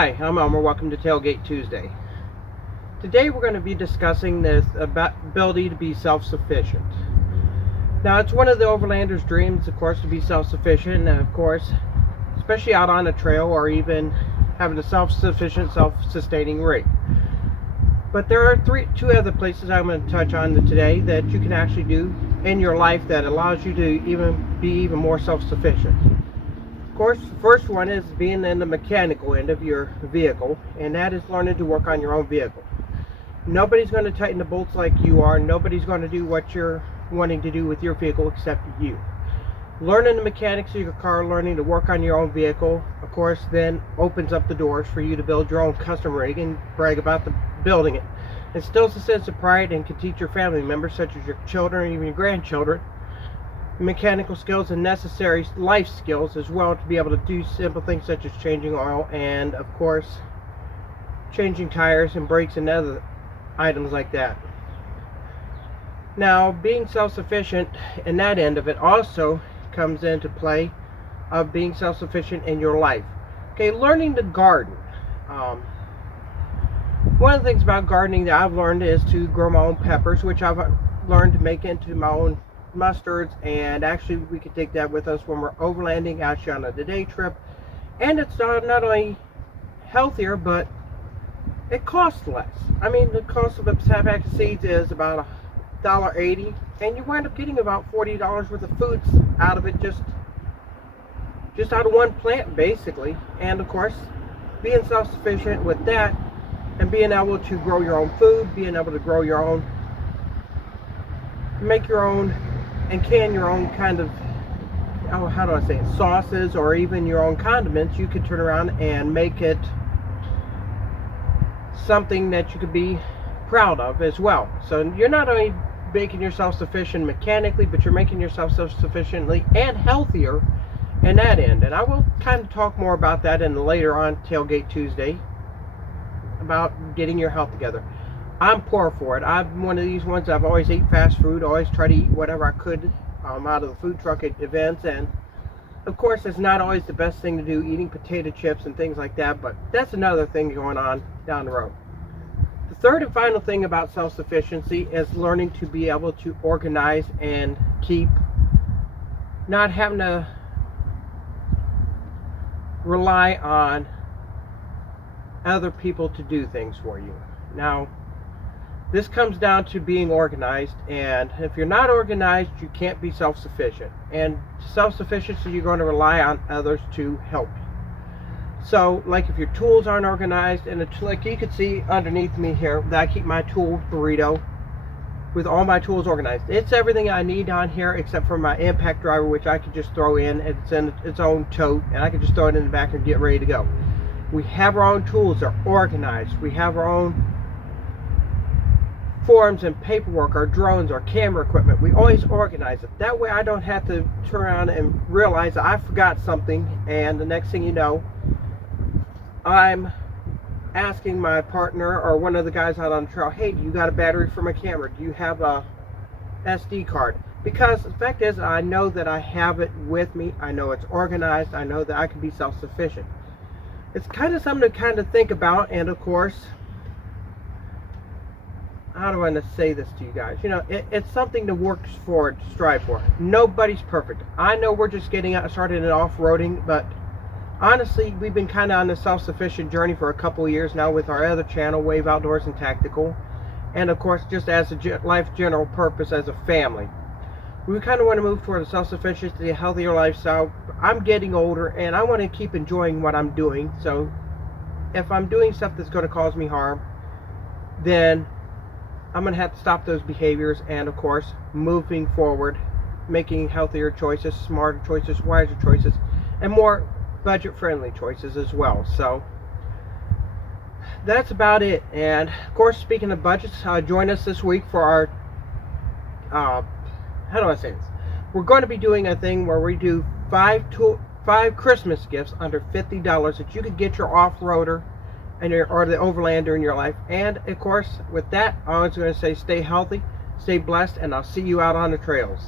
Hi, I'm Elmer. Welcome to Tailgate Tuesday. Today we're going to be discussing this ability to be self-sufficient. Now, it's one of the Overlanders' dreams, of course, to be self-sufficient, and of course, especially out on a trail or even having a self-sufficient, self-sustaining rig. But there are two other places I'm going to touch on today that you can actually do in your life that allows you to be even more self-sufficient. Of course, the first one is being in the mechanical end of your vehicle, and that is learning to work on your own vehicle. Nobody's going to tighten the bolts like you are. Nobody's going to do what you're wanting to do with your vehicle except you. Learning the mechanics of your car, learning to work on your own vehicle, of course, then opens up the doors for you to build your own custom rig and brag about building it. It instills a sense of pride and can teach your family members, such as your children or even your grandchildren, mechanical skills and necessary life skills as well to be able to do simple things such as changing oil and, of course, changing tires and brakes and other items like that. Now, being self-sufficient in that end of it also comes into play of being self-sufficient in your life. Okay, learning to garden. One of the things about gardening that I've learned is to grow my own peppers, which I've learned to make into my own mustards, and actually we could take that with us when we're overlanding, actually on a day trip. And it's not only healthier, but it costs less. I mean, the cost of a pack of seeds is about $1.80, and you wind up getting about $40 worth of foods out of it, just out of one plant, basically. And of course, being self-sufficient with that and being able to grow your own food, being able to grow your own, make your own and can your own kind of, how do I say it, sauces or even your own condiments, you could turn around and make it something that you could be proud of as well. So you're not only making yourself sufficient mechanically, but you're making yourself self-sufficiently and healthier in that end. And I will kind of talk more about that in the later on Tailgate Tuesday, about getting your health together. I'm poor for it. I'm one of these ones, I've always ate fast food, always try to eat whatever I could out of the food truck events, and of course it's not always the best thing to do, eating potato chips and things like that, but that's another thing going on down the road. The third and final thing about self-sufficiency is learning to be able to organize and keep, not having to rely on other people to do things for you. Now, this comes down to being organized, and if you're not organized, you can't be self-sufficient. And self-sufficiency, you're going to rely on others to help you. So, like if your tools aren't organized, and like you can see underneath me here, that I keep my tool burrito with all my tools organized. It's everything I need on here except for my impact driver, which I could just throw in. It's in its own tote, and I can just throw it in the back and get ready to go. We have our own tools, they're organized. We have our own forms and paperwork, our drones, our camera equipment. We always organize it. That way I don't have to turn around and realize that I forgot something, and the next thing you know, I'm asking my partner or one of the guys out on the trail, hey, do you got a battery for my camera? Do you have a SD card? Because the fact is, I know that I have it with me. I know it's organized. I know that I can be self-sufficient. It's kind of something to kind of think about, and of course, how do I say this to you guys? You know, it's something to work for, to strive for. Nobody's perfect. I know we're just getting started in off-roading, but honestly, we've been kind of on the self-sufficient journey for a couple of years now with our other channel, Wave Outdoors and Tactical, and of course, just as a life general purpose as a family. We kind of want to move toward a self-sufficiency, a healthier lifestyle. I'm getting older, and I want to keep enjoying what I'm doing. So, if I'm doing stuff that's going to cause me harm, then I'm going to have to stop those behaviors, and of course, moving forward, making healthier choices, smarter choices, wiser choices, and more budget-friendly choices as well. So, that's about it. And of course, speaking of budgets, join us this week for our, how do I say this? We're going to be doing a thing where we do five Christmas gifts under $50 that you could get your off-roader and or the overlander in your life. And of course, with that, I was going to say stay healthy, stay blessed, and I'll see you out on the trails.